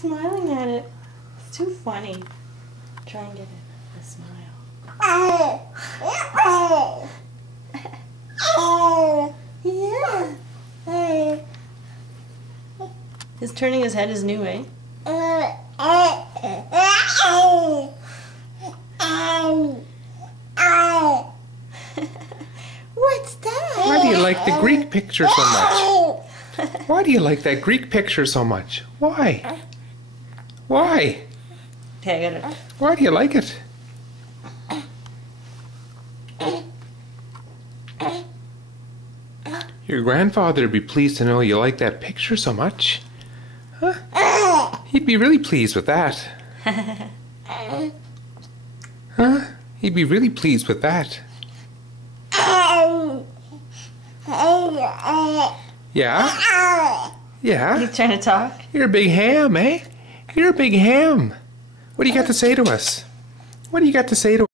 Smiling at it. It's too funny. Try and get it a smile. Yeah. His turning his head is new, eh? What's that? Why do you like the Greek picture so much? Why do you like that Greek picture so much? Why? Why? Okay, I got it. Why do you like it? Your grandfather would be pleased to know you like that picture so much. Huh? He'd be really pleased with that. Huh? He'd be really pleased with that. Yeah? Yeah? He's trying to talk. You're a big ham, eh? You're a big ham. What do you got to say to us? What do you got to say to us?